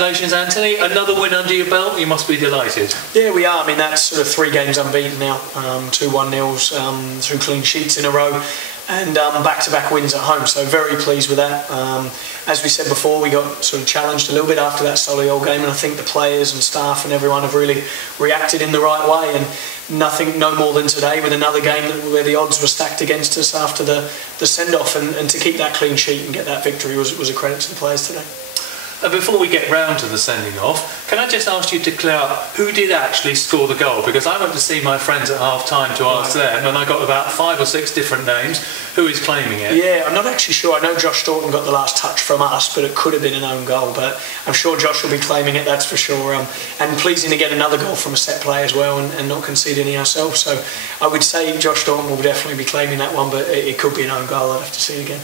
Congratulations, Anthony. Another win under your belt. You must be delighted. Yeah, we are. I mean, that's sort of 3 games unbeaten now. 2 1-0s, 2 clean sheets in a row, and back-to-back wins at home. So very pleased with that. As we said before, we got sort of challenged a little bit after that Solihull game, and I think the players and staff and everyone have really reacted in the right way. And no more than today with another game where the odds were stacked against us after the send-off, and to keep that clean sheet and get that victory was a credit to the players today. And before we get round to the sending off, can I just ask you to clear up who did actually score the goal? Because I went to see my friends at half time to ask them, and I got about 5 or 6 different names. Who is claiming it? Yeah, I'm not actually sure. I know Josh Thornton got the last touch from us, but it could have been an own goal. But I'm sure Josh will be claiming it, that's for sure. And pleasing to get another goal from a set play as well, and not concede any ourselves. So I would say Josh Thornton will definitely be claiming that one, but it could be an own goal. I'd have to see it again.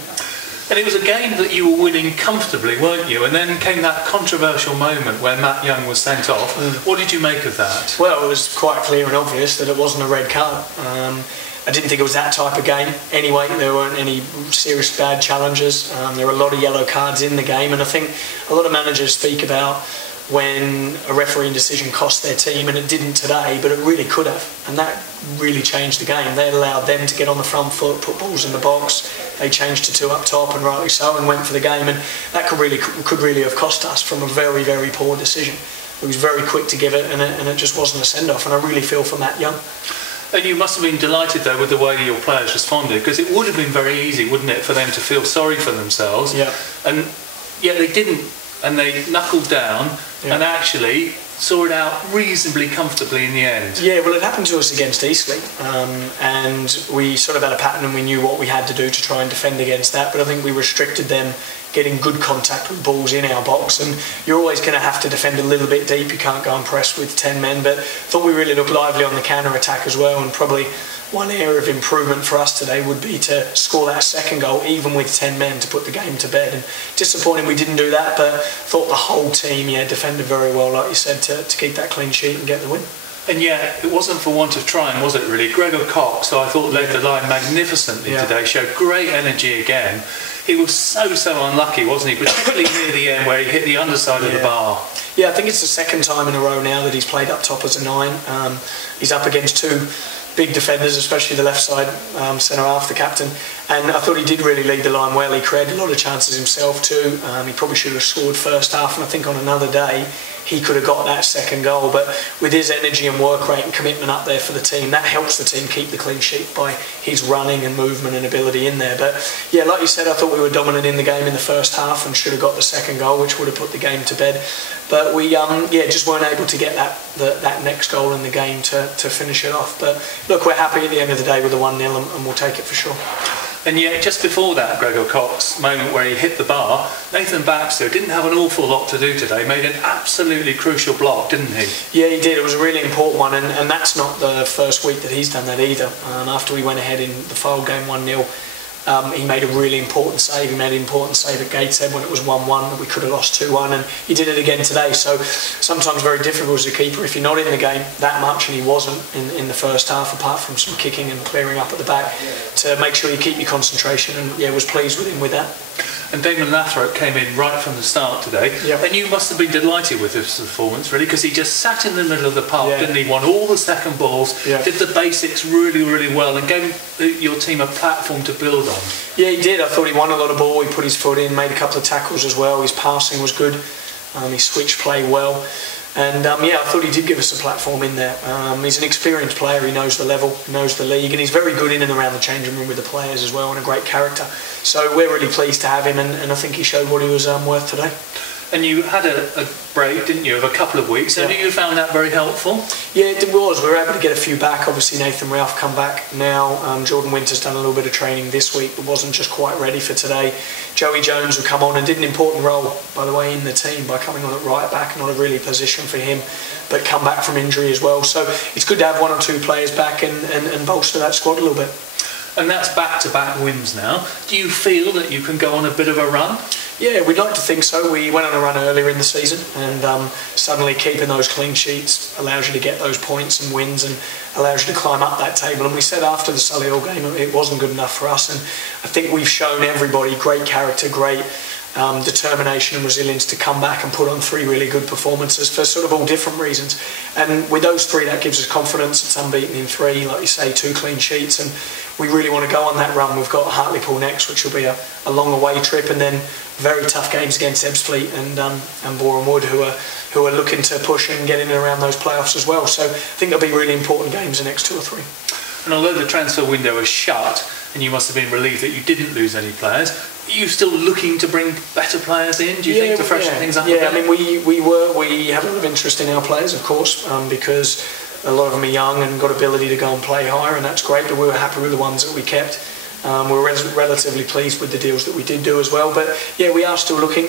And it was a game that you were winning comfortably, weren't you? And then came that controversial moment where Matt Young was sent off. What did you make of that? Well, it was quite clear and obvious that it wasn't a red card. I didn't think it was that type of game. Anyway, there weren't any serious bad challenges. There were a lot of yellow cards in the game, and I think a lot of managers speak about when a refereeing decision cost their team, and it didn't today, but it really could have, and that really changed the game. They allowed them to get on the front foot, put balls in the box. They changed to 2 up top, and rightly so, and went for the game, and that could really have cost us from a very, very poor decision. It was very quick to give it, and it just wasn't a send-off, and I really feel for Matt Young. And you must have been delighted, though, with the way your players responded, because it would have been very easy, wouldn't it, for them to feel sorry for themselves? Yeah. And yet they didn't, and they knuckled down, and actually saw it out reasonably comfortably in the end. Yeah, well, it happened to us against Eastleigh, and we sort of had a pattern, and we knew what we had to do to try and defend against that, but I think we restricted them getting good contact with balls in our box, and you're always going to have to defend a little bit deep. You can't go and press with 10 men, but I thought we really looked lively on the counter-attack as well, and probably one area of improvement for us today would be to score that second goal even with 10 men to put the game to bed. And disappointing we didn't do that, but thought the whole team defended very well, like you said, to keep that clean sheet and get the win. And yet, it wasn't for want of trying, was it really? Gregor Cox, who I thought led the line magnificently today, showed great energy again. He was so unlucky, wasn't he? Particularly near the end where he hit the underside of the bar. Yeah, I think it's the second time in a row now that he's played up top as a 9. He's up against 2 big defenders, especially the left side centre-half, the captain, and I thought he did really lead the line well. He created a lot of chances himself too. He probably should have scored first half, and I think on another day he could have got that second goal, but with his energy and work rate and commitment up there for the team, that helps the team keep the clean sheet by his running and movement and ability in there. But yeah, like you said, I thought we were dominant in the game in the first half and should have got the second goal, which would have put the game to bed, but we just weren't able to get that next goal in the game to finish it off. But look, we're happy at the end of the day with the 1-0, and we'll take it for sure. And yet, just before that Gregor Cox moment where he hit the bar, Nathan Baxter didn't have an awful lot to do today, made an absolutely crucial block, didn't he? Yeah, he did. It was a really important one, and that's not the first week that he's done that either. After we went ahead in the Fylde game 1-0, he made a really important save. He made an important save at Gateshead when it was 1-1, that we could have lost 2-1, and he did it again today. So sometimes very difficult as a keeper if you're not in the game that much, and he wasn't in the first half, apart from some kicking and clearing up at the back, to make sure you keep your concentration, and was pleased with him with that. And Damon Lathrope came in right from the start today, and you must have been delighted with his performance, really, because he just sat in the middle of the park, didn't he? Won all the second balls, did the basics really, really well, and gave your team a platform to build on. Yeah, he did. I thought he won a lot of ball. He put his foot in, made a couple of tackles as well. His passing was good. He switched play well. And I thought he did give us a platform in there. He's an experienced player. He knows the level, knows the league, and he's very good in and around the changing room with the players as well, and a great character. So we're really pleased to have him, and I think he showed what he was worth today. And you had a break, didn't you, of a couple of weeks? And you found that very helpful? Yeah, it was. We were able to get a few back. Obviously, Nathan Ralph come back now. Jordan Winter's done a little bit of training this week, but wasn't just quite ready for today. Joey Jones will come on and did an important role, by the way, in the team by coming on at right back. Not a really position for him, but come back from injury as well. So it's good to have 1 or 2 players back and bolster that squad a little bit. And that's back-to-back wins now. Do you feel that you can go on a bit of a run? Yeah, we'd like to think so. We went on a run earlier in the season, and suddenly keeping those clean sheets allows you to get those points and wins and allows you to climb up that table. And we said after the Solihull game it wasn't good enough for us, and I think we've shown everybody great character, great determination and resilience to come back and put on 3 really good performances for sort of all different reasons. And with those 3, that gives us confidence. It's unbeaten in 3, like you say, 2 clean sheets, and we really want to go on that run. We've got Hartlepool next, which will be a long away trip, and then very tough games against Ebbsfleet and Boreham Wood, who are looking to push and get in and around those playoffs as well. So I think they'll be really important games the next 2 or 3. And although the transfer window was shut, and you must have been relieved that you didn't lose any players, are you still looking to bring better players in, do you think, to freshen things up a bit? Yeah, I mean, we have a lot of interest in our players, of course, because a lot of them are young and got ability to go and play higher, and that's great, but we were happy with the ones that we kept. We're relatively pleased with the deals that we did do as well, but yeah, we are still looking.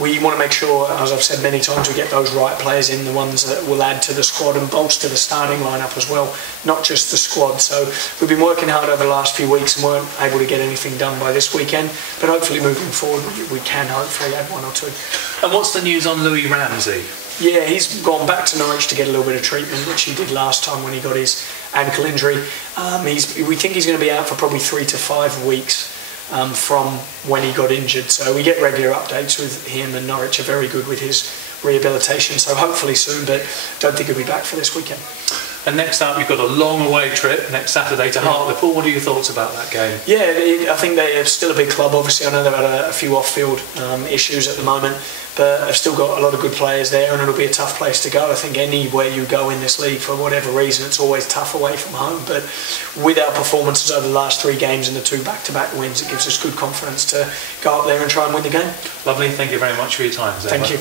We want to make sure, as I've said many times, we get those right players in, the ones that will add to the squad and bolster the starting lineup as well, not just the squad. So we've been working hard over the last few weeks and weren't able to get anything done by this weekend, but hopefully moving forward we can hopefully add 1 or 2. And what's the news on Louis Ramsey? Yeah, he's gone back to Norwich to get a little bit of treatment, which he did last time when he got his ankle injury. We think he's going to be out for probably 3 to 5 weeks from when he got injured. So we get regular updates with him, and Norwich are very good with his rehabilitation. So hopefully soon, but don't think he'll be back for this weekend. And next up, you've got a long away trip next Saturday to Hartlepool. What are your thoughts about that game? Yeah, I think they're still a big club. Obviously, I know they've had a few off-field issues at the moment, but they've still got a lot of good players there, and it'll be a tough place to go. I think anywhere you go in this league, for whatever reason, it's always tough away from home. But with our performances over the last 3 games and the 2 back-to-back wins, it gives us good confidence to go up there and try and win the game. Lovely. Thank you very much for your time, Zeb. Thank you.